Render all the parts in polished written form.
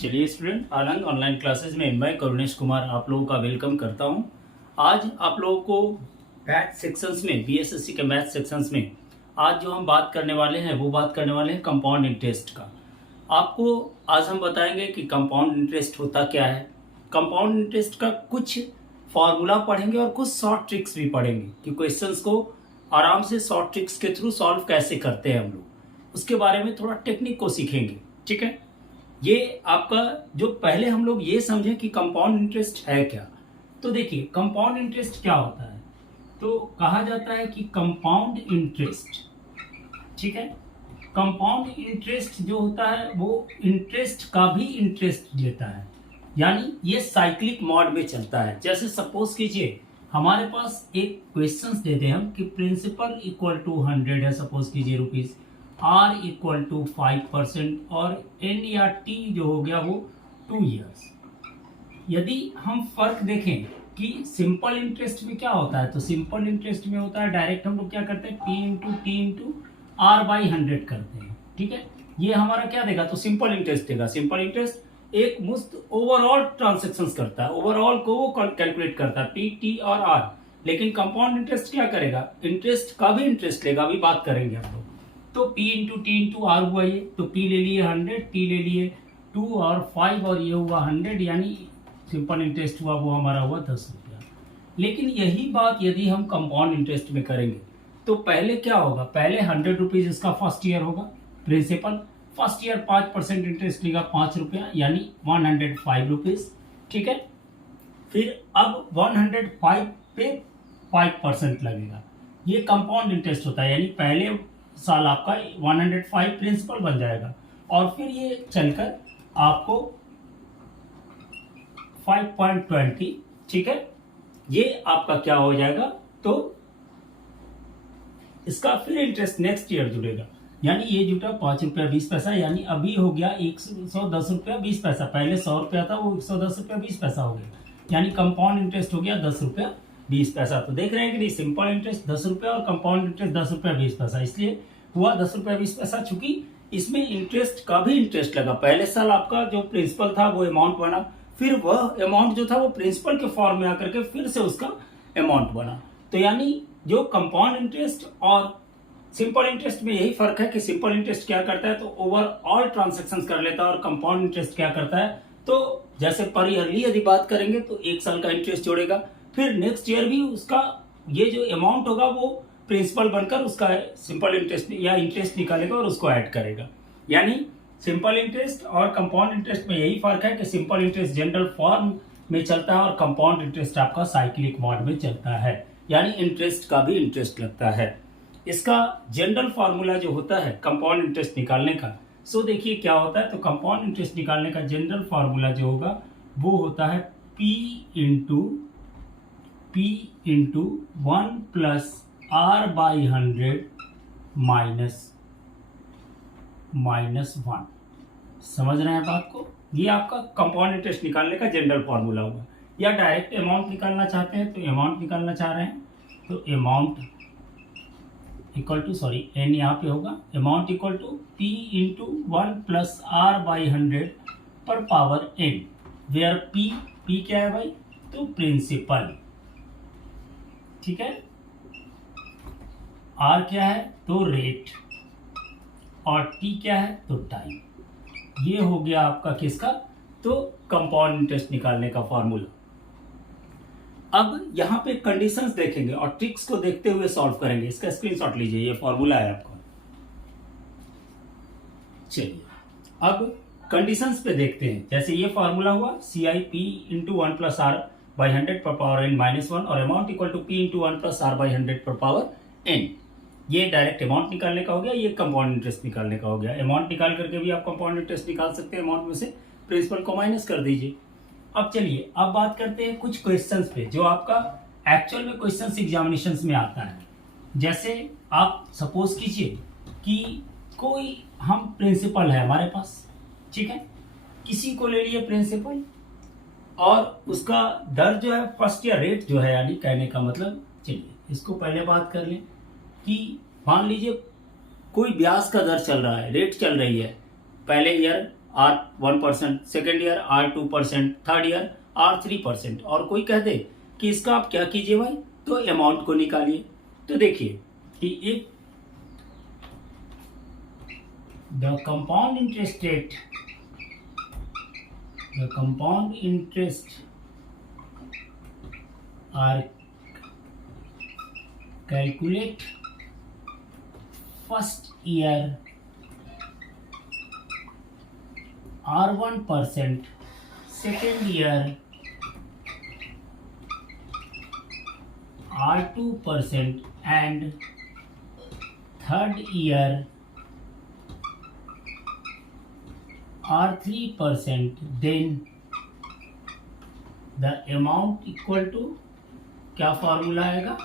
चलिए स्टूडेंट, आनंद online classes में मैं करुणेश कुमार आप लोगों का वेलकम करता हूं। आज आप लोगों को मैथ सेक्शंस में बीएसएससी के मैथ सेक्शंस में आज जो हम बात करने वाले हैं वो बात करने वाले हैं कंपाउंड इंटरेस्ट का। आपको आज हम बताएंगे कि कंपाउंड इंटरेस्ट होता क्या है। कंपाउंड इंटरेस्ट का कुछ फॉर्मूला पढ़ेंगे और कुछ शॉर्ट ट्रिक्स भी पढ़ेंगे कि क्वेश्चंस को आराम से शॉर्ट ट्रिक्स के थ्रू सॉल्व कैसे करते हैं हम लोग, उसके बारे में थोड़ा टेक्निक को सीखेंगे। ठीक है, ये आपका जो पहले हम लोग ये समझें कि कंपाउंड इंटरेस्ट है क्या। तो देखिए कंपाउंड इंटरेस्ट क्या होता है, तो कहा जाता है कि कंपाउंड इंटरेस्ट, ठीक है, कंपाउंड इंटरेस्ट जो होता है वो इंटरेस्ट का भी इंटरेस्ट लेता है, यानी ये साइक्लिक मोड में चलता है। जैसे सपोज कीजिए हमारे पास एक क्वेश्चंस दे दें हम कि प्रिंसिपल इक्वल टू 100 है, सपोज कीजिए रुपीज, आर इक्वल टू 5% और एन या टी जो हो गया वो 2 ईयर्स। यदि हम फर्क देखें कि सिंपल इंटरेस्ट में क्या होता है, तो सिंपल इंटरेस्ट में होता है डायरेक्ट हम लोग क्या करते हैं P into T into R by 100 करते हैं। ठीक है, ये हमारा क्या देगा, तो सिंपल इंटरेस्ट देगा। सिंपल इंटरेस्ट एक मुश्त ओवरऑल ट्रांजेक्शंस करता है, ओवरऑल को वो कैलकुलेट करता है पी टी और आर। लेकिन कंपाउंड इंटरेस्ट क्या करेगा, इंटरेस्ट का भी इंटरेस्ट लेगा, अभी बात करेंगे हम लोग। तो P into T into R हुआ ये, तो P ले लिए 100, T ले लिए 2 और 5 और ये हुआ 100, यानी सिंपल इंटरेस्ट हुआ वो हमारा हुआ 10 रुपया। लेकिन यही बात यदि हम कंपाउंड इंटरेस्ट में करेंगे तो पहले क्या होगा, पहले 100 रुपीज इसका फर्स्ट ईयर होगा प्रिंसिपल, फर्स्ट ईयर 5% इंटरेस्ट लेगा 5 रुपया, यानी 105 रुपीज। ठीक है, फिर अब 105 पे 5% लगेगा, ये कंपाउंड इंटरेस्ट होता है, यानी पहले साल आपका 105 प्रिंसिपल बन जाएगा और फिर ये चलकर आपको 5.20, ठीक है, ये आपका क्या हो जाएगा, तो इसका फिर इंटरेस्ट नेक्स्ट ईयर जुड़ेगा, यानी ये जुटा 5 रुपया 20 पैसा, यानी अभी हो गया 110 रुपया 20 पैसा। पहले 100 रुपया था वो 110 रुपया 20 पैसा हो गया, यानी कंपाउंड इंटरेस्ट हो गया 10 रुपया 20 पैसा। तो देख रहे हैं कि नहीं, सिंपल इंटरेस्ट 10 रुपया और कंपाउंड इंटरेस्ट 10 रुपया 20 पैसा, इसलिए हुआ 10 रुपया 20 पैसा। चूंकि इसमें इंटरेस्ट का भी इंटरेस्ट लगा, पहले साल आपका जो प्रिंसिपल था वो अमाउंट बना, फिर वह अमाउंट जो था वो प्रिंसिपल के फॉर्म में आकर के फिर से उसका अमाउंट बना। तो यानी जो कंपाउंड इंटरेस्ट और सिंपल इंटरेस्ट में यही फर्क है कि सिंपल इंटरेस्ट क्या करता है, तो ओवरऑल ट्रांजेक्शंस कर लेता है, और कंपाउंड इंटरेस्ट क्या करता है, तो जैसे पर ईयरली यदि बात करेंगे तो 1 साल का इंटरेस्ट जोड़ेगा, फिर नेक्स्ट ईयर भी उसका ये जो अमाउंट होगा वो प्रिंसिपल बनकर उसका सिंपल इंटरेस्ट या इंटरेस्ट निकालेगा और उसको ऐड करेगा। यानी सिंपल इंटरेस्ट और कंपाउंड इंटरेस्ट में यही फर्क है कि सिंपल इंटरेस्ट जनरल फॉर्म में चलता है और कंपाउंड इंटरेस्ट आपका साइक्लिक मोड में चलता है, यानी इंटरेस्ट का भी इंटरेस्ट लगता है। इसका जनरल फार्मूला जो होता है कंपाउंड इंटरेस्ट निकालने का, सो देखिए क्या होता है, तो कंपाउंड इंटरेस्ट निकालने का जनरल फार्मूला जो होगा वो होता है P into 1 plus R by 100 minus 1। समझ रहे हैं बात को, ये आपका कंपाउंड इंटरेस्ट निकालने का जनरल फार्मूला होगा। या डायरेक्ट अमाउंट निकालना चाहते हैं तो अमाउंट निकालना चाह रहे हैं तो amount equal to, sorry N यहाँ पे होगा, amount equal to P into 1 plus R by 100 पर पावर n, वेयर P क्या है भाई, तो प्रिंसिपल। ठीक है, R क्या है, तो रेट, और T क्या है, तो टाइम। ये हो गया आपका किसका, तो कंपाउंड इंटरेस्ट निकालने का फॉर्मूला। अब यहाँ पे कंडीशंस देखेंगे और ट्रिक्स को देखते हुए सॉल्व करेंगे। इसका स्क्रीनशॉट लीजिए, ये फॉर्मूला है आपका। चलिए अब कंडीशंस पे देखते हैं। जैसे ये फॉर्मूला हुआ CIP into 1 plus R by 100 पर पावर n माइनस 1 और amount equal to P into 1 plus R by 100 पर पावर n। ये डायरेक्ट अमाउंट निकालने का हो गया, ये कंपाउंड इंटरेस्ट निकालने का हो गया। अमाउंट निकाल करके भी आप कंपाउंड इंटरेस्ट निकाल सकते हैं, अमाउंट में से प्रिंसिपल को माइनस कर दीजिए। अब चलिए अब बात करते हैं कुछ क्वेश्चंस पे जो आपका एक्चुअल में क्वेश्चंस एग्जामिनेशंस में आता है। जैसे आप सपोज कीजिए कि कोई हम प्रिंसिपल है हमारे पास, ठीक है, किसी को ले लिए प्रिंसिपल और उसका दर जो है फर्स्ट ईयर रेट जो है, यानी कहने का मतलब, चलिए इसको पहले बात कर लें कि मान लीजिए कोई ब्याज का दर चल रहा है, रेट चल रही है, पहले year R1%, second year R2%, third year R3%, और कोई कह दे कि इसका आप क्या कीजिए भाई, तो अमाउंट को निकालिए। तो देखिए कि if the compound interest rate, the compound interest are calculate first year R1%, second year R2%, and third year R3%, then the amount equal to, क्या फॉर्मूला आएगा,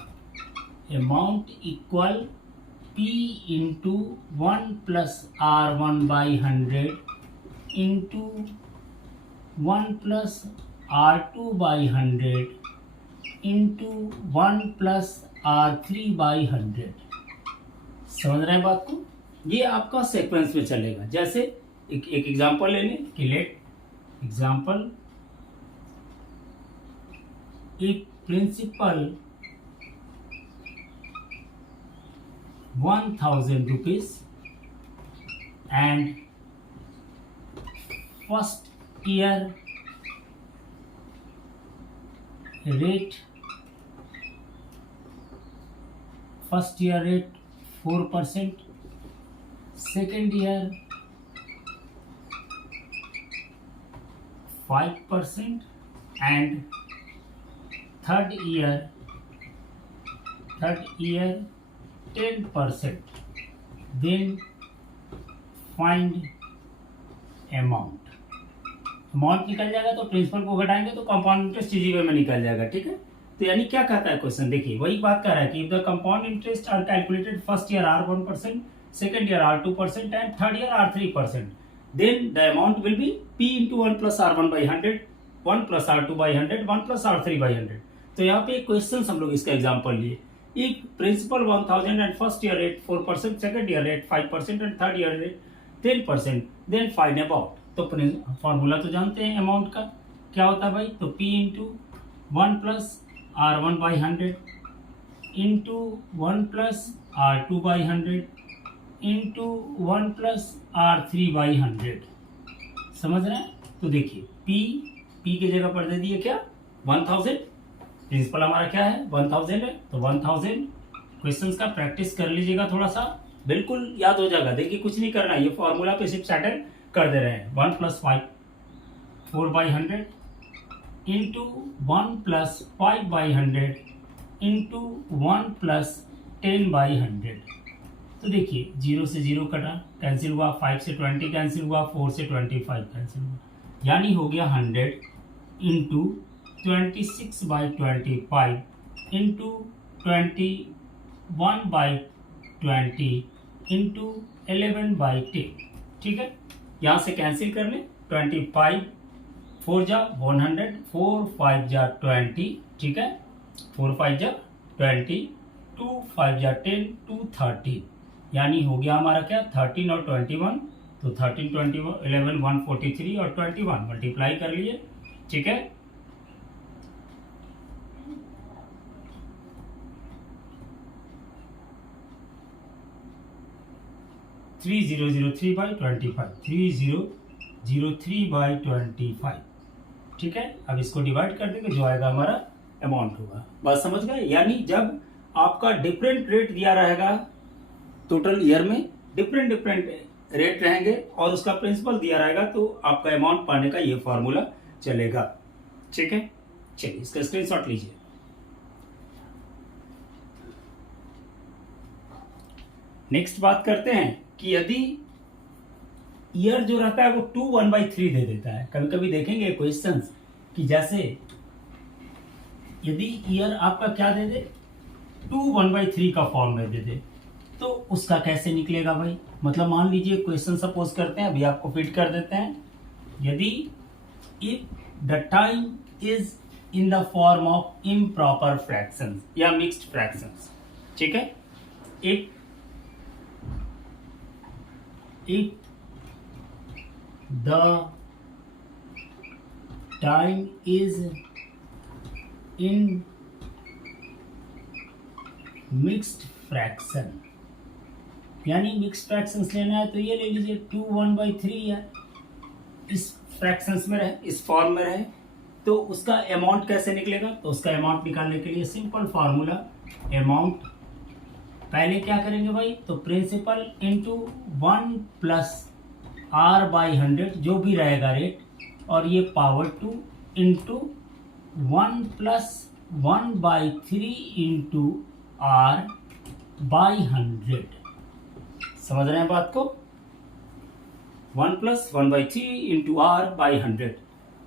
amount equal P into 1 plus R1/100 into 1 plus R2/100 into 1 plus R3/100। समझ रहे हैं बात को? ये आपका sequence में चलेगा। जैसे एक एग्जांपल ले लें कि लेट एग्जांपल, एक principal 1000 rupees and first year rate 4%, second year 5%, and third year 10%, then find amount निकल जाएगा। तो प्रिंसिपल को घटाएंगे तो कंपाउंड इंटरेस्ट इजी वे में निकल जाएगा। ठीक है, तो यानी क्या कहता है क्वेश्चन, देखिए वही बात कर रहा है कि if the compound interest are calculated first year R1%, second year R2% and third year R3%, then the amount will be P into 1 plus R1/100, 1 plus R2/100, 1 plus R3/100। तो यहाँ पे क्वेश्चन हम लोग इसका एग्जांपल लिए, एक principal 1000 and first year rate 4%, second year rate 5% and third year rate 10%, then find about. तो formula तो जानते हैं अमाउंट का, क्या होता है भाई, तो P into 1 plus R1/100 into 1 plus R2/100 into 1 plus R3/100। समझ रहे हैं? तो देखिए P की जगह पर दे दिए क्या, 1000, प्रिंसिपल हमारा क्या है 1000 है, तो 1000 क्वेश्चंस का प्रैक्टिस कर लीजिएगा, थोड़ा सा बिल्कुल याद हो जाएगा। देखिए कुछ नहीं करना, ये फॉर्मूला पे सिर्फ सेटल कर दे रहे हैं। 1 plus 5 4/100 into 1 plus 5/100 into 1 plus 10/100। तो देखिए 0 से 0 कटा, कैंसिल हुआ, 5 से 20 कैंसिल हुआ, 4 से 25 कैंसिल हुआ, यानी हो गया 100 इंटू 26/25 इंटू 21/20 इंटू 11/10। ठीक है, यहाँ से कैंसिल कर लें, 25 4 जा 100, 4 5 जा 20, ठीक है, 4 5 जा 20, 2 5 जा 10, 2 30, यानी हो गया हमारा क्या 13 और 21, तो 13 21 11 143 और 21 मल्टीप्लाई कर लिए। ठीक है, थ्री 3003/25। ठीक है, अब इसको डिवाइड कर देंगे, जो आएगा हमारा अमाउंट होगा। बात समझ गए? यानी जब आपका डिफरेंट रेट दिया रहेगा, टोटल ईयर में डिफरेंट रेट रहेंगे और उसका प्रिंसिपल दिया रहेगा, तो आपका अमाउंट पाने का ये फॉर्मूला चलेगा। ठीक है, चलिए इसका स्क्रीनशॉट लीजिए। नेक्स्ट बात करते हैं कि यदि ईयर जो रहता है वो 2 1/3 दे देता है। कभी कभी देखेंगे क्वेश्चंस कि जैसे यदि ईयर आपका क्या दे दे, 2 1/3 का फॉर्म में दे दे, तो उसका कैसे निकलेगा भाई। मतलब मान लीजिए क्वेश्चन सपोज करते हैं, अभी आपको फिट कर देते हैं, यदि if the time is in the form of improper fractions या मिक्स्ड फ्रैक्शंस। ठीक है, if the time is in mixed fraction, यानी मिक्स्ड फ्रैक्शंस लेना है तो ये ले लीजिए 2 1/3 है, इस फ्रैक्शंस में रहे, इस फॉर्म में रहे, तो उसका अमाउंट कैसे निकलेगा? तो उसका अमाउंट निकालने के लिए सिंपल फार्मूला, अमाउंट पहले क्या करेंगे भाई, तो प्रिंसिपल इंटू 1 प्लस R/100 जो भी रहेगा रेट, और ये power 2 into 1 plus 1/3 into R/100। समझ रहे हैं बात को? 1 प्लस 1/3 इंटू R/100,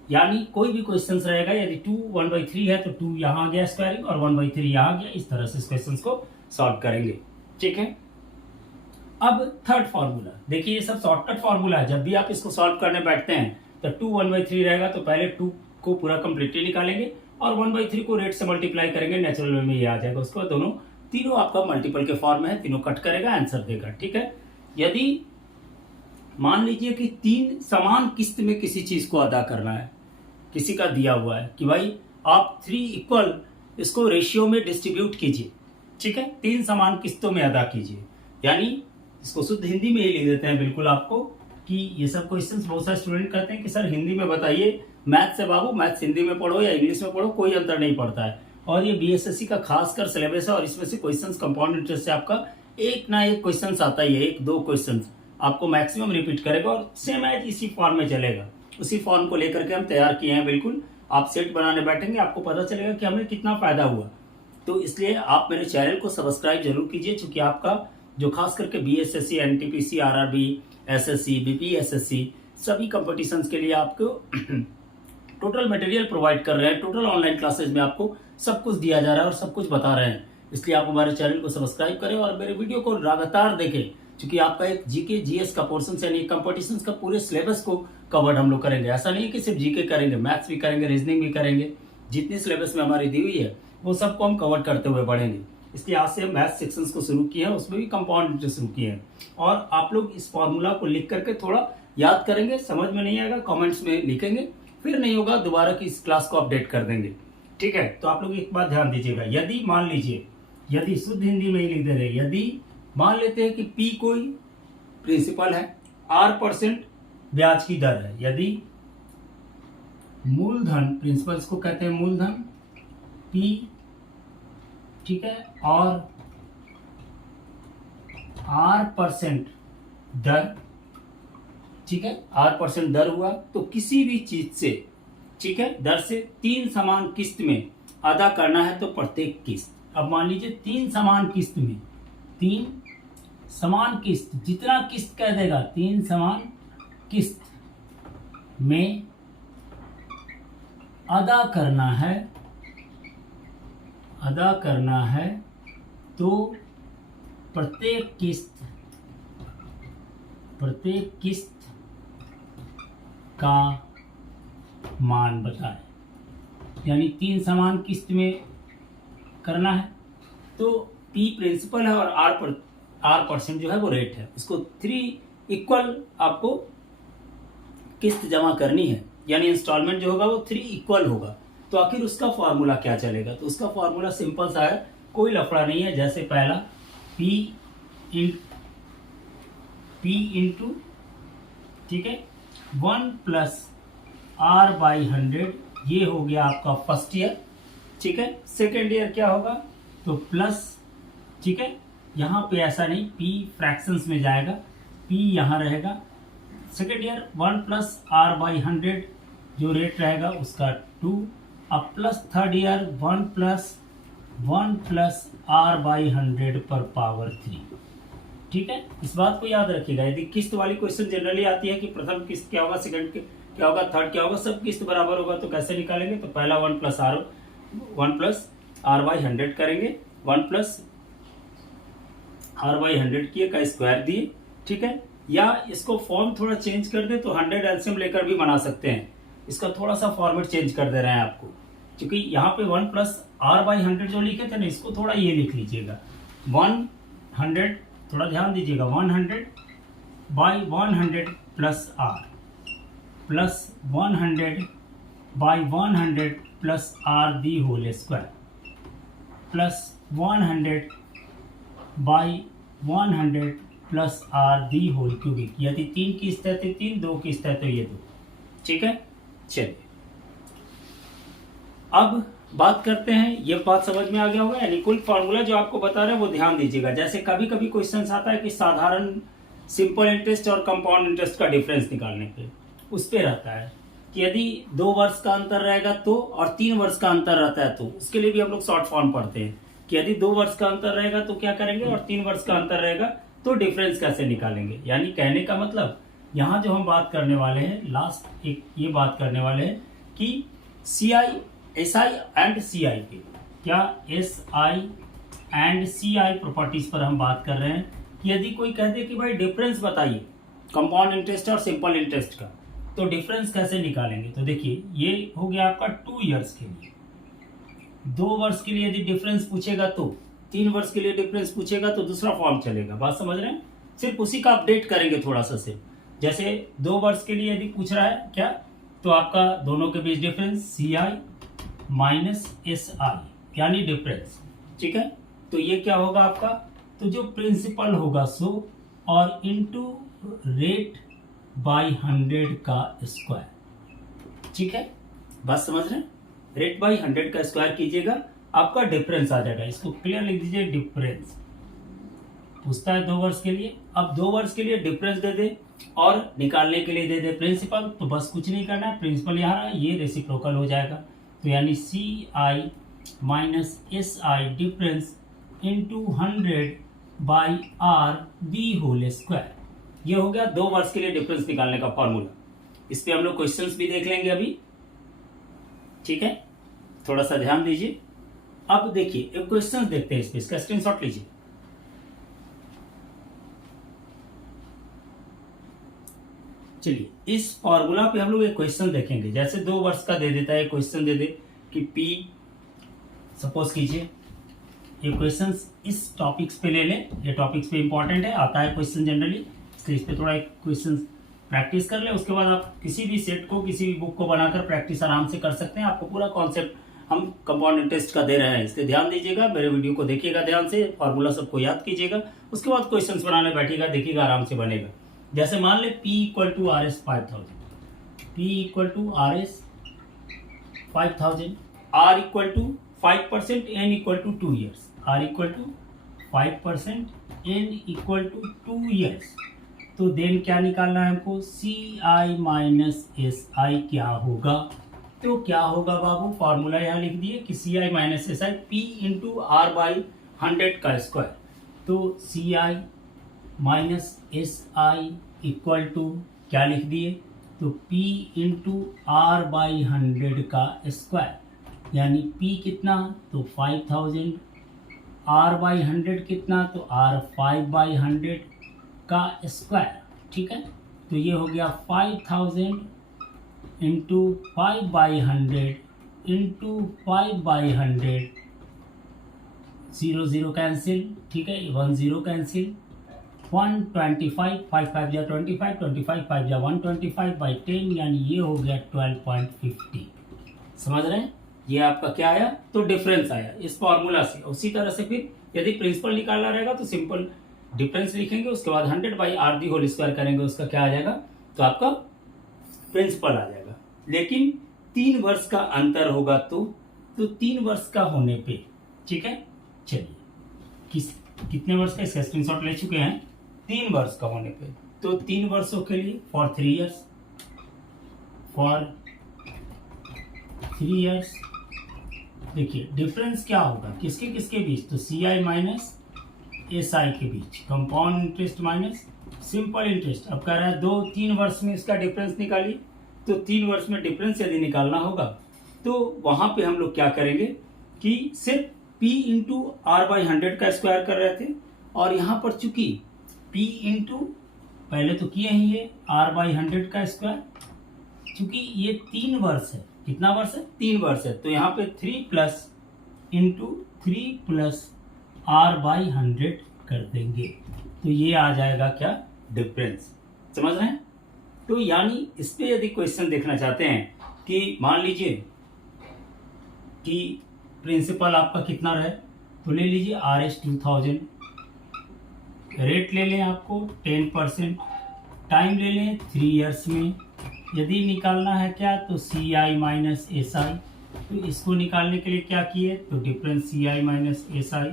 यानी कोई भी क्वेश्चन रहेगा, यदि 2 1/3 है तो 2 यहाँ आ गया स्क्वायरिंग और 1/3 यहाँ आ गया, इस तरह से इस क्वेश्चन को सॉल्व करेंगे। ठीक है, अब थर्ड फॉर्मूला देखिए, ये सब शॉर्टकट फॉर्मूला है। जब भी आप इसको सॉल्व करने बैठते हैं तो 2 1/3 रहेगा तो पहले 2 को पूरा कंप्लीटली निकालेंगे और 1/3 को रेट से मल्टीप्लाई करेंगे, नेचुरल वे में ये आ जाएगा। उसको दोनों तीनों आपका मल्टीपल के फॉर्म में है, तीनों कट करेगा, आंसर देगा। ठीक है, यदि मान लीजिए कि 3 समान किस्त में किसी चीज को अदा करना है, किसी का दिया हुआ है कि भाई आप 3 इक्वल इसको रेशियो में डिस्ट्रीब्यूट कीजिए। ठीक है, 3 समान किस्तों में अदा कीजिए, यानी इसको शुद्ध हिंदी में ही लिख देते हैं बिल्कुल आपको, कि ये सब क्वेश्चंस बहुत सारे स्टूडेंट कहते हैं कि सर हिंदी में बताइए, मैथ से बाबू मैथ्स हिंदी में पढ़ो या इंग्लिश में पढ़ो, कोई अंतर नहीं पड़ता है। और ये बीएसएससी का खासकर सिलेबस है और इसमें से क्वेश्चंस कंपाउंड इंटरेस्ट से आपका एक ना एक क्वेश्चन आता ही है, 1-2 क्वेश्चन आपको मैक्सिमम रिपीट करेगा और सेम एज इसी फॉर्म में चलेगा। उसी फॉर्म को लेकर के हम तैयार किए हैं बिल्कुल। आप सेट बनाने बैठेंगे, आपको पता चलेगा कि हमें कितना फायदा हुआ। तो इसलिए आप मेरे चैनल को सब्सक्राइब जरूर कीजिए, क्योंकि आपका जो खास करके BSSC, NTPC, RRB, SSC, BPSSC सभी कंपटीशंस के लिए आपको टोटल मटेरियल प्रोवाइड कर रहे हैं। टोटल ऑनलाइन क्लासेज में आपको सब कुछ दिया जा रहा है और सब कुछ बता रहे हैं। इसलिए आप हमारे चैनल को सब्सक्राइब करें और मेरे वीडियो को लगातार देखें, क्योंकि आपका एक जीके जीएस का पोर्शन यानी कंपटीशंस का पूरे सिलेबस को कवर्ड हम लोग करेंगे। ऐसा नहीं है कि सिर्फ जीके करेंगे, मैथ्स भी करेंगे, रीजनिंग भी करेंगे। जितनी सिलेबस में हमारी दी हुई है वो सबको हम कवर करते हुए बढ़ेंगे। इसलिए आज से हम मैथ सेक्शंस को शुरू किए हैं, उसमें भी कंपाउंड इंटरेस्ट शुरू किए हैं। और आप लोग इस फॉर्मूला को लिख करके थोड़ा याद करेंगे, समझ में नहीं आएगा कमेंट्स में लिखेंगे, फिर नहीं होगा दोबारा की इस क्लास को अपडेट कर देंगे। ठीक है, तो आप लोग एक बात ध्यान दीजिएगा, यदि मान लीजिए, यदि शुद्ध हिंदी में ही लिख दे रहे, यदि मान लेते हैं कि पी कोई प्रिंसिपल है, R% ब्याज की दर है, यदि मूलधन, प्रिंसिपल्स को कहते हैं मूलधन, P, ठीक है, और R% दर, ठीक है, R% दर हुआ, तो किसी भी चीज से, ठीक है, दर से 3 समान किस्त में अदा करना है तो प्रत्येक किस्त। अब मान लीजिए 3 समान किस्त में, 3 समान किस्त, जितना किस्त कह देगा 3 समान किस्त में अदा करना है तो प्रत्येक किस्त का मान बताएं। यानी 3 समान किस्त में करना है तो P प्रिंसिपल है और R% जो है वो रेट है, उसको 3 इक्वल आपको किस्त जमा करनी है, यानी इंस्टॉलमेंट जो होगा वो 3 इक्वल होगा। तो आखिर उसका फॉर्मूला क्या चलेगा? तो उसका फॉर्मूला सिंपल सा है, कोई लफड़ा नहीं है। जैसे पहला P इंटू, ठीक है, 1 प्लस R/100, ये हो गया आपका फर्स्ट ईयर। ठीक है, सेकेंड ईयर क्या होगा? तो प्लस, ठीक है, यहाँ पे ऐसा नहीं, P फ्रैक्शंस में जाएगा, P यहाँ रहेगा। सेकेंड ईयर 1 प्लस R/100 जो रेट रहेगा उसका 2, अब plus third year 1 plus R/100 पर पावर 3। ठीक है, इस बात को याद रखिएगा। यदि किस्त वाली क्वेश्चन जनरली आती है कि प्रथम किस्त क्या होगा, सेकंड क्या होगा, थर्ड क्या होगा, सब किस्त बराबर होगा तो कैसे निकालेंगे? तो पहला 1 प्लस R/100 करेंगे, 1 प्लस R/100 किए का स्क्वायर दिए। ठीक है, या इसको फॉर्म थोड़ा चेंज कर दे तो 100 एलसीएम लेकर भी बना सकते हैं। इसका थोड़ा सा फॉर्मेट चेंज कर दे रहे हैं आपको, क्योंकि यहाँ पे 1 प्लस R/100 जो लिखे थे ना, इसको थोड़ा ये लिख लीजिएगा 100, थोड़ा ध्यान दीजिएगा, 100/100 plus R। Plus 100 by 100 plus R the whole square plus 100 by 100 plus R the whole cubic. यदि 3 की सतह तो 3, 2 की सतह तो ये 2। ठीक है, चलिए अब बात करते हैं। ये बात समझ में आ गया होगा, यानी कुल फॉर्मूला जो आपको बता रहे हैं वो ध्यान दीजिएगा। जैसे कभी कभी क्वेश्चन आता है कि साधारण सिंपल इंटरेस्ट और कंपाउंड इंटरेस्ट का डिफरेंस निकालने पे, उस पे रहता है कि यदि 2 वर्ष का अंतर रहेगा तो, और 3 वर्ष का अंतर रहता है तो उसके लिए भी हम लोग शॉर्ट फॉर्म पढ़ते हैं कि यदि 2 वर्ष का अंतर रहेगा तो क्या करेंगे, और 3 वर्ष का अंतर रहेगा तो डिफरेंस कैसे निकालेंगे। यानी कहने का मतलब यहाँ जो हम बात करने वाले हैं, लास्ट एक ये बात करने वाले हैं कि SI एंड CI पे, क्या SI एंड CI प्रॉपर्टीज पर हम बात कर रहे हैं कि यदि कोई कह दे कि भाई डिफरेंस बताइए कंपाउंड इंटरेस्ट और सिंपल इंटरेस्ट का, तो डिफरेंस कैसे निकालेंगे। तो देखिए ये हो गया आपका 2 इयर्स के लिए। 2 वर्ष के लिए यदि डिफरेंस पूछेगा तो, 3 वर्ष के लिए डिफरेंस पूछेगा तो दूसरा फॉर्म चलेगा। बात समझ रहे हैं, सिर्फ उसी का अपडेट करेंगे थोड़ा सा सिर्फ। जैसे 2 वर्ष के लिए यदि पूछ रहा है क्या, तो आपका दोनों के बीच डिफरेंस CI माइनस SI यानी डिफरेंस। ठीक है, तो ये क्या होगा आपका, तो जो प्रिंसिपल होगा सो और इनटू रेट बाई 100 का स्क्वायर। ठीक है, बात समझ रहे हैं, रेट बाई 100 का स्क्वायर कीजिएगा, आपका डिफरेंस आ जाएगा। इसको क्लियर लिख दीजिए, डिफरेंस पूछता है 2 वर्ष के लिए। अब 2 वर्ष के लिए डिफरेंस दे दे और निकालने के लिए दे दे प्रिंसिपल, तो बस कुछ नहीं करना है, प्रिंसिपल यहाँ ये रेसिप्रोकल हो जाएगा। तो यानी CI minus SI difference into 100 by R the whole square. ये हो गया 2 वर्ष के लिए डिफरेंस निकालने का फॉर्मूला। इस पे हम लोग क्वेश्चंस भी देख लेंगे अभी। ठीक है, थोड़ा सा ध्यान दीजिए। अब देखिए एक क्वेश्चन देखते हैं, इस पे इसका स्क्रीनशॉट लीजिए। चलिए इस फॉर्मूला पे हम लोग एक क्वेश्चन देखेंगे। जैसे 2 वर्ष का दे देता है, क्वेश्चन दे दे कि P, सपोज कीजिए ये क्वेश्चन इस टॉपिक्स पे ले लें, ये टॉपिक्स पे इंपॉर्टेंट है, आता है क्वेश्चन जनरली, इसलिए इस पे थोड़ा एक क्वेश्चन प्रैक्टिस कर ले। उसके बाद आप किसी भी सेट को, किसी भी बुक को बनाकर प्रैक्टिस आराम से कर सकते हैं। आपको पूरा कॉन्सेप्ट हम कंपाउंड इंटरेस्ट का दे रहे हैं, इसलिए ध्यान दीजिएगा, मेरे वीडियो को देखिएगा ध्यान से, फॉर्मूला सबको याद कीजिएगा, उसके बाद क्वेश्चंस बनाने बैठिएगा, देखिएगा आराम से बनेगा। जैसे मान ले P equal to RS 5000, P equal to RS 5000, R equal to 5%, N equal to 2 years, R equal to 5%, N equal to 2 years. तो देन क्या निकालना है हमको, CI माइनस SI क्या होगा। तो क्या होगा बाबू, फॉर्मूला यहाँ लिख दिए कि CI minus SI P into R by 100 का स्क्वायर। तो CI minus SI equal to क्या लिख दिए, तो P इंटू R बाई 100 का स्क्वायर, यानी P कितना, तो 5000, R बाई 100 कितना, तो R 5 बाई 100 का स्क्वायर। ठीक है, तो ये हो गया 5000 into 5 by 100 into 5 by 100, 0 0 cancel. ठीक है, 1 0 कैंसिल, 125, 5 5 जा 25, 25 5 जा 125 बाई 10, यानी ये हो गया 12.50। समझ रहे हैं, ये आपका क्या आया, तो डिफरेंस आया इस फॉर्मूला से। उसी तरह से फिर यदि प्रिंसिपल निकालना रहेगा तो सिंपल डिफरेंस लिखेंगे, उसके बाद 100 by R the whole square करेंगे, उसका क्या आ जाएगा, तो आपका प्रिंसिपल आ जाएगा। लेकिन 3 वर्ष का अंतर होगा तो 3 वर्ष का होने पे, ठीक है, चलिए कितने वर्ष का, इसका स्क्रीनशॉट ले चुके हैं, 3 वर्ष का होने पे, तो 3 वर्षों के लिए फॉर 3 ईयर्स, फॉर 3 ईयर्स। देखिए डिफरेंस क्या होगा किसके किसके बीच, तो CI माइनस SI के बीच, compound interest minus simple interest. अब कह रहा है 2-3 वर्ष में इसका डिफरेंस निकालिए, तो 3 वर्ष में डिफरेंस यदि निकालना होगा तो वहां पे हम लोग क्या करेंगे कि सिर्फ P इंटू R बाई 100 का स्क्वायर कर रहे थे, और यहाँ पर चूंकि P इंटू पहले तो किए ही ये R बाई 100 का स्क्वायर, चूंकि ये 3 वर्ष है, कितना वर्ष है, 3 वर्ष है, तो यहाँ पे 3 plus into 3 plus R by 100 कर देंगे, तो ये आ जाएगा क्या, डिफरेंस। समझ रहे हैं, तो यानी इस पे यदि क्वेश्चन देखना चाहते हैं कि मान लीजिए कि प्रिंसिपल आपका कितना रहे, तो ले लीजिए RS 2000, रेट ले लें आपको 10%, टाइम ले लें 3 इयर्स में। यदि निकालना है क्या तो CI माइनस SI, तो इसको निकालने के लिए क्या किए तो डिफरेंस CI माइनस SI,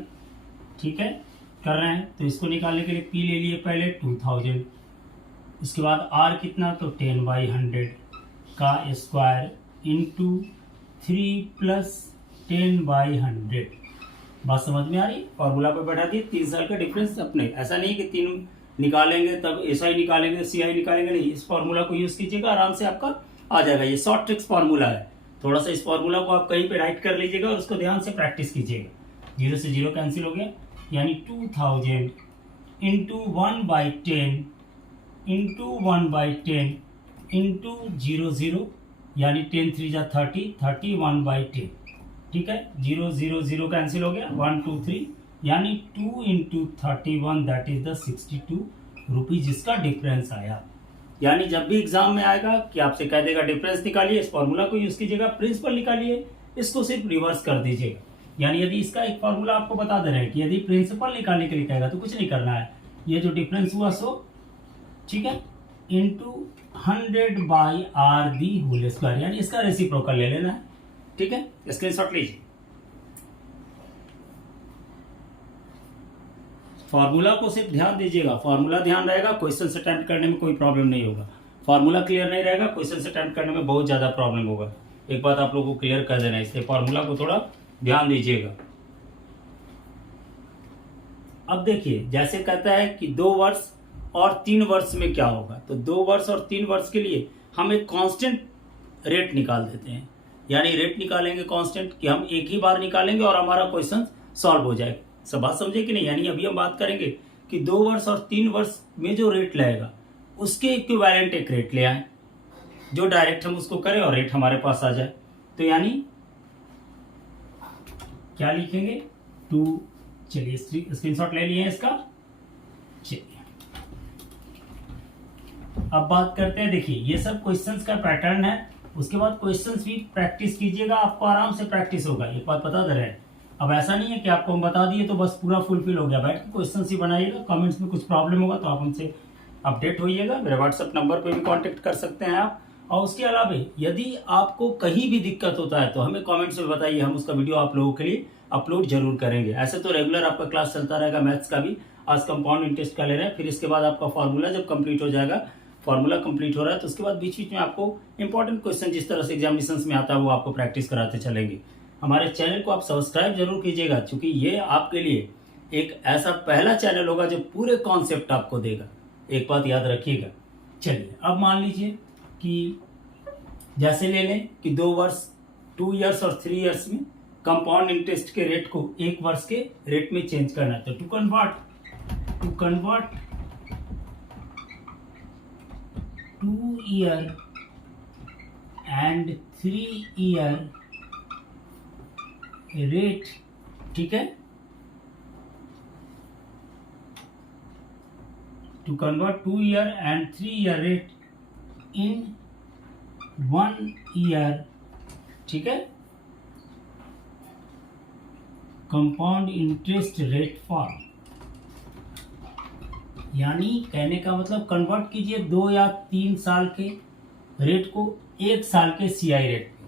ठीक है कर रहे हैं। तो इसको निकालने के लिए P ले लिए पहले 2000, इसके बाद R कितना तो 10/100 का स्क्वायर इंटू 3 प्लस 10/100। बात समझ में आ रही, फॉर्मूला पे बैठा दिए 3 साल का डिफरेंस अपने, ऐसा नहीं कि 3 निकालेंगे तब SI निकालेंगे CI निकालेंगे, नहीं, इस फॉर्मूला को यूज कीजिएगा, आराम से आपका आ जाएगा। ये शॉर्ट ट्रिक्स फॉर्मूला है, थोड़ा सा इस फॉर्मूला को आप कहीं पे राइट कर लीजिएगा और उसको ध्यान से प्रैक्टिस कीजिएगा। 0 से 0 कैंसिल हो गया, यानी 2000 इंटू 1/10 इंटू 1/10 इंटू 0 यानी 10 3 जा 30, 31/10, ठीक है। 0 0 0 कैंसिल हो गया, 1 2 3 यानी 2 into 31 that is the 62 rupees, जिसका डिफरेंस आया। यानी जब भी एग्जाम में आएगा कि आपसे कह देगा डिफरेंस निकालिए, इस फॉर्मूला को यूज कीजिएगा, प्रिंसिपल निकालिए, इसको सिर्फ रिवर्स कर दीजिएगा। यानी यदि इसका एक फॉर्मूला आपको बता दे रहे हैं कि यदि प्रिंसिपल निकालने के लिए कहेगा तो कुछ नहीं करना है, ये जो डिफरेंस हुआ सो, ठीक है, इंटू 100/R दी होल स्क्वायर, यानी इसका रेसिप्रोकल ले लेना है, ठीक है। स्क्रीनशॉट लीजिए। फॉर्मूला को सिर्फ ध्यान दीजिएगा, फॉर्मूला ध्यान रहेगा, क्वेश्चन से अटेम्प्ट करने में कोई प्रॉब्लम नहीं होगा। फॉर्मूला क्लियर नहीं रहेगा, क्वेश्चन से अटेम्प्ट करने में बहुत ज्यादा प्रॉब्लम होगा। एक बात आप लोगों को क्लियर कर देना है, इसलिए फॉर्मूला को थोड़ा ध्यान दीजिएगा। अब देखिए, जैसे कहता है कि 2 वर्ष और 3 वर्ष में क्या होगा, तो 2 वर्ष और 3 वर्ष के लिए हम एक कांस्टेंट रेट निकाल देते हैं। यानी रेट निकालेंगे कांस्टेंट कि हम एक ही बार निकालेंगे और हमारा क्वेश्चन सॉल्व हो जाएगा। सब बात समझे कि नहीं। यानी अभी हम बात करेंगे कि 2 वर्ष और 3 वर्ष में जो रेट लगेगा उसके इक्विवेलेंट एक रेट ले आए, जो डायरेक्ट हम उसको करें और रेट हमारे पास आ जाए। तो यानी क्या लिखेंगे 2, चलिए स्क्रीनशॉट ले लिए इसका। चलिए अब बात करते हैं, देखिए ये सब क्वेश्चंस का पैटर्न है, उसके बाद क्वेश्चंस भी प्रैक्टिस कीजिएगा, आपको आराम से प्रैक्टिस होगा। एक बात बता दे रहे हैं, अब ऐसा नहीं है कि आपको हम बता दिए तो बस पूरा फुलफिल हो गया, बैठ के क्वेश्चंस ही बनाइएगा। कमेंट्स में कुछ प्रॉब्लम होगा तो आप हमसे अपडेट होइएगा, मेरे व्हाट्सएप नंबर पे भी कांटेक्ट कर सकते हैं आप। और उसके अलावा यदि आपको कहीं भी दिक्कत होता है तो हमें कमेंट्स में बताइए, हम उसका वीडियो आप लोगों के लिए अपलोड जरूर करेंगे। ऐसे तो रेगुलर आपका क्लास चलता रहेगा मैथ्स का भी, आज कंपाउंड इंटरेस्ट का ले रहे हैं, फिर इसके बाद आपका फॉर्मूला जब कंप्लीट हो जाएगा, फॉर्मूला कंप्लीट हो रहा है तो उसके बाद बीच बीच में आपको इंपॉर्टेंट क्वेश्चन जिस तरह से एग्जामिनेशन में आता है वो आपको प्रैक्टिस कराते चलेंगे। हमारे चैनल को आप सब्सक्राइब जरूर कीजिएगा, क्योंकि ये आपके लिए एक ऐसा पहला चैनल होगा जो पूरे कॉन्सेप्ट आपको देगा, एक बात याद रखिएगा। चलिए अब मान लीजिए कि जैसे ले लें कि 2 वर्ष 2 इयर्स और 3 इयर्स में कंपाउंड इंटरेस्ट के रेट को 1 वर्ष के रेट में चेंज करना है। तो to convert 2 year and 3 year rate, ठीक है, to convert 2 year and 3 year rate in 1 year, ठीक है, कंपाउंड इंटरेस्ट रेट फॉर्म। यानी कहने का मतलब कन्वर्ट कीजिए 2 या 3 साल के रेट को 1 साल के CI रेट में।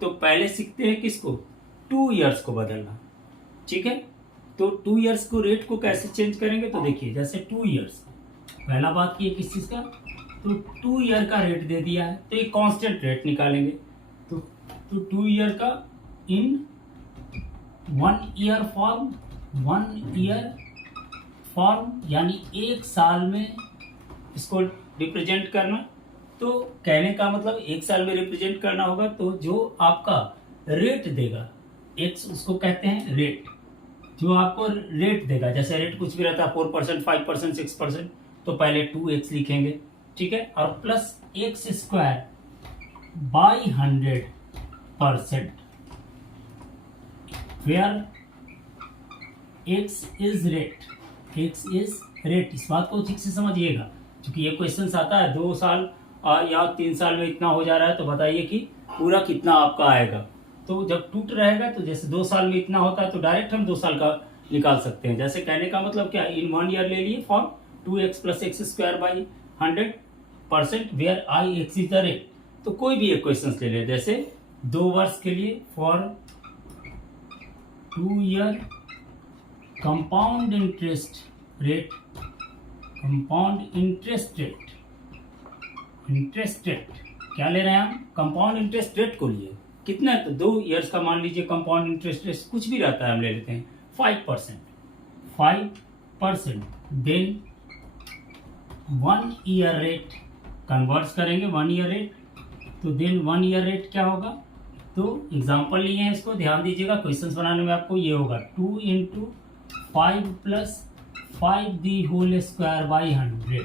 तो पहले सीखते हैं किसको, 2 इयर्स को बदलना, ठीक है। तो 2 इयर्स को रेट को कैसे चेंज करेंगे, तो देखिए जैसे 2 इयर्स, पहला बात की है किस चीज का, तो 2 ईयर का रेट दे दिया है तो एक कांस्टेंट रेट निकालेंगे। तो 2 ईयर का इन 1 ईयर फॉर्म, 1 ईयर फॉर्म, यानी 1 साल में इसको रिप्रेजेंट करना। तो कहने का मतलब 1 साल में रिप्रेजेंट करना होगा, तो जो आपका रेट देगा, एक्स उसको कहते हैं रेट, जो आपको रेट देगा, जैसे रेट कुछ भी रहता है 4%, 5%, 6%, तो पहले 2x लिखेंगे, ठीक है, और plus x²/100%, where x is rate, x is rate. इस बात को ठीक से समझिएगा, क्योंकि ये क्वेश्चन आता है 2 साल या 3 साल में इतना हो जा रहा है, तो बताइए कि पूरा कितना आपका आएगा। तो जब टूट रहेगा तो जैसे 2 साल में इतना होता है तो डायरेक्ट हम 2 साल का निकाल सकते हैं। जैसे कहने का मतलब क्या, इन 1 ईयर ले लिए for 2x + x² by 100% where I X is the rate. तो कोई भी एक क्वेश्चन ले ले, जैसे 2 वर्ष के लिए for 2 year compound interest rate, compound interest rate क्या ले रहे हैं हम, कंपाउंड इंटरेस्ट रेट को लिए कितना है, तो 2 ईयर्स का मान लीजिए कंपाउंड इंटरेस्ट रेट कुछ भी रहता है, हम ले लेते हैं 5%। देन 1 ईयर रेट कन्वर्ट्स करेंगे 1 ईयर रेट, तो देन 1 ईयर रेट क्या होगा, तो एग्जांपल लिए हैं इसको, ध्यान दीजिएगा क्वेश्चंस बनाने में आपको ये होगा 2 × 5 + 5 दी होल स्क्वायर बाई 100।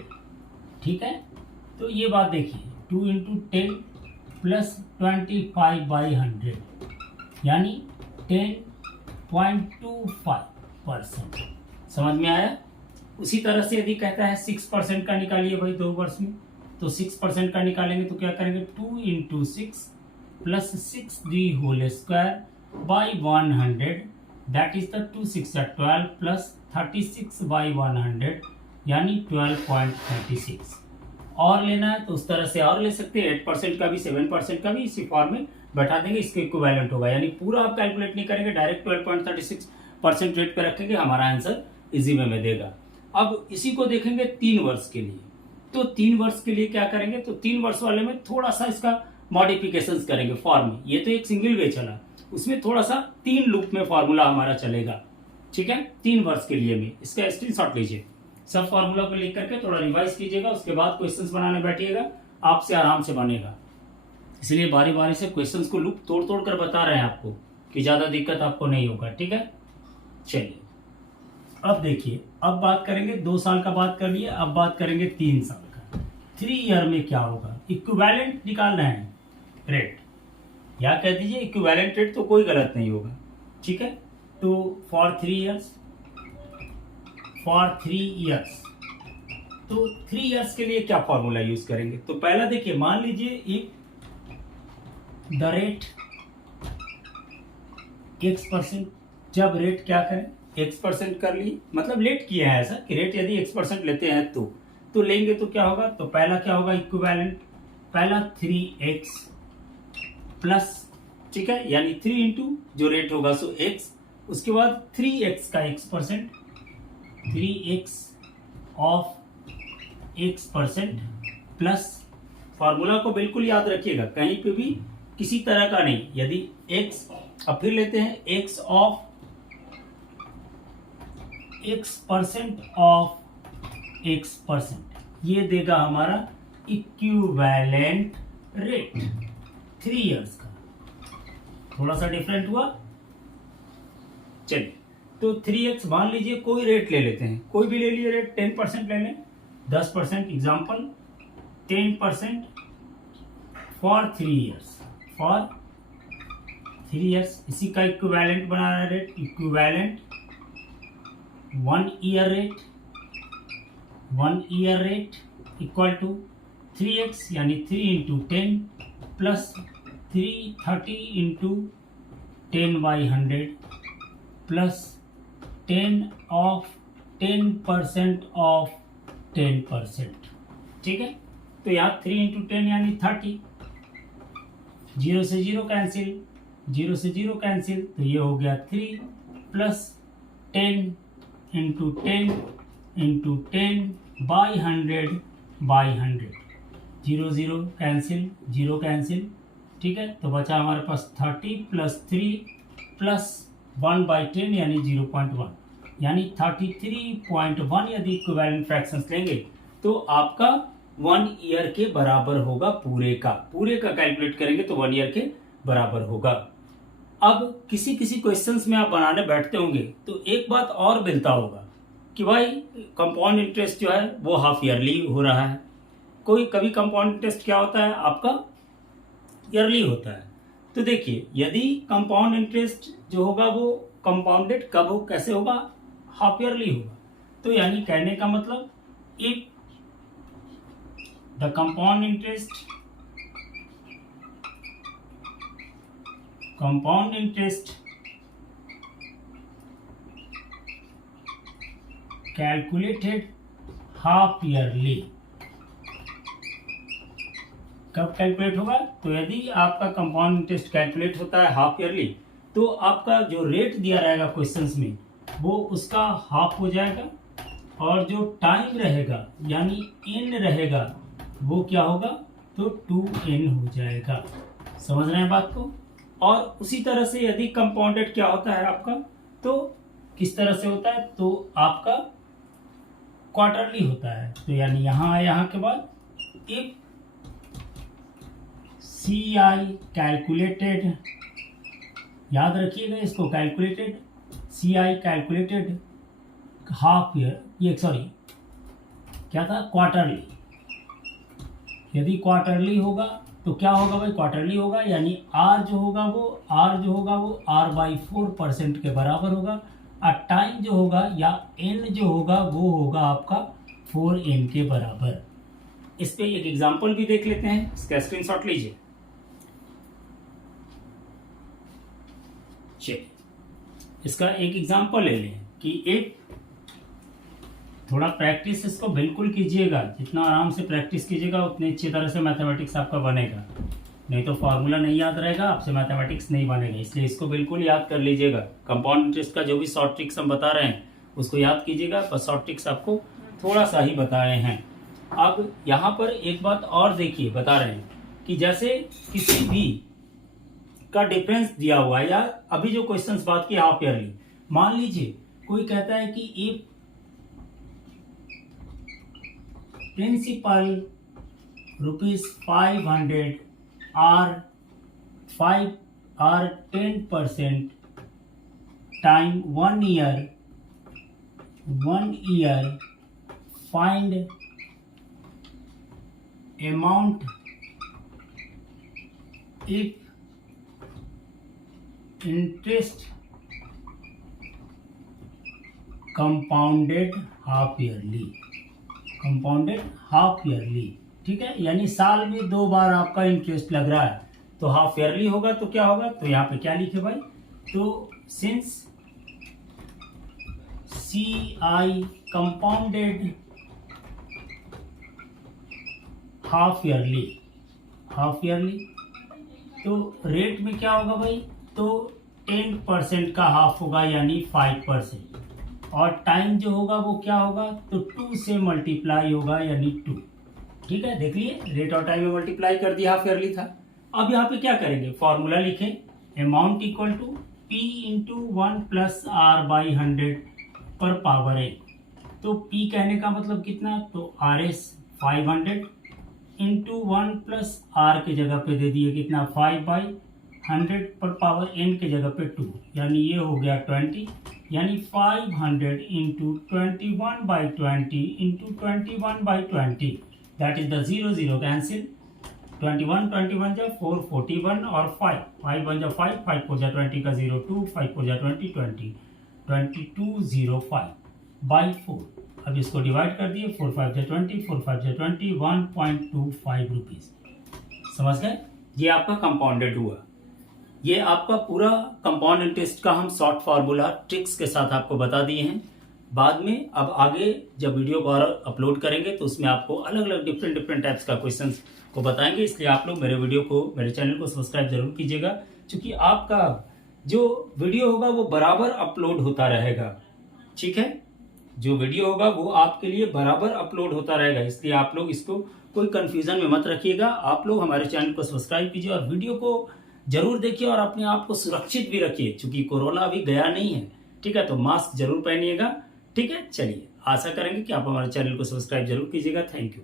ठीक है, तो ये बात देखिए 2 × 10 + 25 बाई 100 यानी 10.25%। समझ में आया। उसी तरह से यदि कहता है 6% का निकालिए भाई 2 वर्ष में, तो 6% का निकालेंगे तो क्या करेंगे 2 × 6 + 6 the whole square by 100 that is the 2 6 12 + 36 by 100 यानी 12.36। और लेना है तो उस तरह से और ले सकते हैं, 8% का भी 7% का भी इसी फॉर्म में बैठा देंगे, इसके इक्विवेलेंट होगा। यानी पूरा आप कैलकुलेट नहीं करेंगे, डायरेक्ट 12.36% रेट पे रखेंगे, हमारा आंसर इजी वे में देगा। अब इसी को देखेंगे 3 वर्ष के लिए, तो 3 वर्ष के लिए क्या करेंगे, तो 3 वर्ष वाले में थोड़ा सा इसका मॉडिफिकेशंस करेंगे फॉर्म में। ये तो एक सिंगल वे चला, उसमें थोड़ा सा 3 लूप में फॉर्मूला हमारा चलेगा। ठीक है, 3 वर्ष के लिए में इसका स्क्रीनशॉट लीजिए, सब फॉर्मूला को लिख करके थोड़ा रिवाइज कीजिएगा, उसके बाद क्वेश्चंस बनाने बैठिएगा, आपसे आराम से बनेगा। इसलिए बारी बारी से क्वेश्चंस को लूप तोड़ तोड़ कर बता रहे हैं आपको कि ज्यादा दिक्कत आपको नहीं होगा। ठीक है, चलिए अब देखिए, अब बात करेंगे 2 साल का बात कर लिए, अब बात करेंगे 3 साल का। 3 ईयर में क्या होगा, इक्विवेलेंट निकालना है रेट, या कह दीजिए इक्विवेलेंट रेट, तो कोई गलत नहीं होगा। ठीक है, तो फॉर 3 ईयर्स, तो 3 ईयर्स के लिए क्या फॉर्मूला यूज करेंगे, तो पहला देखिए, मान लीजिए एक द रेट x%, जब रेट क्या करें x% कर लिए, मतलब लेट किया है ऐसा कि रेट यदि x% लेते हैं तो लेंगे तो क्या होगा, तो पहला क्या होगा इक्विवेलेंट, पहला 3x प्लस, ठीक है, यानी 3 इंटू जो रेट होगा सो x, उसके बाद 3x का x%, 3x of x% plus, formula को बिल्कुल याद रखिएगा, कहीं पे भी किसी तरह का नहीं, यदि x, अब फिर लेते हैं x of x% of x%, ये देगा हमारा इक्विवेलेंट रेट 3 इयर्स का। थोड़ा सा डिफरेंट हुआ, चलिए, तो 3x मान लीजिए कोई रेट ले लेते हैं, कोई भी ले लिए रेट, 10% ले लें, 10%, example 10% for 3 years, for 3 years, इसी का इक्विवेलेंट बना रहा है rate, equivalent 1 year rate equal to 3x यानी 3 into 10 plus 330 into 10 by 100 plus 10% of 10%। ठीक है, तो यहाँ 3 इंटू 10 यानी 30, 0 से 0 कैंसिल, 0 से 0 कैंसिल, तो ये हो गया 3 plus 10 into 10 into 10 by 100 0 0 cancel, 0 cancel. ठीक है, तो बचा हमारे पास 30 प्लस 3 प्लस 1 बाई 10 यानी 0.1, यानी 33.1 यदि इक्विवेलेंट फ्रैक्शंस लेंगे तो आपका 1 ईयर के बराबर होगा, पूरे का कैलकुलेट करेंगे तो 1 ईयर के बराबर होगा। अब किसी क्वेश्चंस में आप बनाने बैठते होंगे तो एक बात और मिलता होगा कि भाई कंपाउंड इंटरेस्ट जो है वो हाफ ईयरली हो रहा है, कभी कंपाउंड इंटरेस्ट क्या होता है आपका ईयरली होता है। तो देखिए, यदि कंपाउंड इंटरेस्ट जो होगा वो कंपाउंडेड कब हो, कैसे होगा, हाफ ईयरली होगा। तो यानी कहने का मतलब if the compound interest calculated half yearly. कब कैलकुलेट होगा? तो यदि आपका कंपाउंड इंटरेस्ट कैलकुलेट होता है हाफ ईयरली, तो आपका जो रेट दिया रहेगा क्वेश्चंस में वो उसका हाफ हो जाएगा, और जो टाइम रहेगा यानी एन रहेगा वो क्या होगा? तो 2n हो जाएगा। समझ रहे हैं बात को? और उसी तरह से यदि कंपाउंडेड क्या होता है आपका, तो किस तरह से होता है? तो आपका क्वार्टरली होता है। तो यानी यहाँ के बाद इफ CI कैलकुलेटेड, याद रखिएगा इसको, calculated CI calculated half year, ये सॉरी क्या था, क्वार्टरली। यदि क्वार्टरली होगा तो क्या होगा भाई? क्वार्टरली होगा यानी R जो होगा वो R/4% के बराबर होगा, और टाइम जो होगा या N जो होगा वो होगा आपका 4n के बराबर। इस पे एक एग्जांपल भी देख लेते हैं, इसका स्क्रीनशॉट लीजिए। चलिए इसका एक एग्जांपल ले लें कि एक थोड़ा प्रैक्टिस इसको बिल्कुल कीजिएगा, जितना आराम से प्रैक्टिस कीजिएगा उतनी अच्छी तरह से मैथमेटिक्स आपका बनेगा। नहीं तो फार्मूला नहीं याद रहेगा, आपसे मैथमेटिक्स नहीं बनेगा। इसलिए इसको बिल्कुल याद कर लीजिएगा। कंपाउंड इंटरेस्ट का जो भी शॉर्ट ट्रिक्स हम बता रहे हैं उसको याद कीजिएगा, बस शॉर्ट ट्रिक्स आपको थोड़ा सा ही बता रहे हैं। अब यहाँ पर एक बात और देखिए, बता रहे हैं कि जैसे किसी भी का डिफरेंस दिया हुआ है, या अभी जो क्वेश्चंस बात की हाफ ईयरली, मान लीजिए कोई कहता है कि if principal ₹500 are 10% time 1 year, find amount if interest compounded half yearly। ठीक है, यानी साल में 2 बार आपका इंटरेस्ट लग रहा है, तो हाफ ईयरली होगा तो क्या होगा? तो यहाँ पे क्या लिखे भाई? तो since CI compounded half yearly, तो रेट में क्या होगा भाई? तो 10% का हाफ होगा यानी 5%, और टाइम जो होगा वो क्या होगा? तो 2 से मल्टीप्लाई होगा यानी 2। ठीक है, देख लिए, रेट और टाइम में मल्टीप्लाई कर दिया, हाफ ईयरली था। अब यहाँ पे क्या करेंगे? फॉर्मूला लिखें, amount equal to P into 1 plus R/100 पर पावर n। तो P कहने का मतलब कितना? तो RS 500 इंटू 1 प्लस R के जगह पे दे दिए कितना? 5/100 पर पावर n के जगह पे 2, यानी ये हो गया 20, यानी 500 into 21/20 into 21/20, that is the 0 cancel, 21 जा 4 41 और 5 1 जा 5 5 4 जा 20 का 0 2 5 4 जा 20 2205/4। अब इसको डिवाइड कर दिए, 4 5 जा 20 4 5 जा 20, 1.25 रुपीज। समझ गए? ये आपका कंपाउंडेड हुआ। ये आपका पूरा कंपाउंड इंटरेस्ट का हम शॉर्ट फार्मूला ट्रिक्स के साथ आपको बता दिए हैं। बाद में अब आगे जब वीडियो को अपलोड करेंगे तो उसमें आपको अलग अलग डिफरेंट टाइप्स का क्वेश्चंस को बताएंगे। इसलिए आप लोग मेरे चैनल को सब्सक्राइब जरूर कीजिएगा, क्योंकि आपका जो वीडियो होगा वो बराबर अपलोड होता रहेगा। ठीक है, जो वीडियो होगा वो आपके लिए बराबर अपलोड होता रहेगा। इसलिए आप लोग इसको कोई कंफ्यूजन में मत रखिएगा। आप लोग हमारे चैनल को सब्सक्राइब कीजिए और वीडियो को जरूर देखिए, और अपने आप को सुरक्षित भी रखिए, क्योंकि कोरोना अभी गया नहीं है। ठीक है, तो मास्क जरूर पहनिएगा। ठीक है, चलिए, आशा करेंगे कि आप हमारे चैनल को सब्सक्राइब जरूर कीजिएगा। Thank you.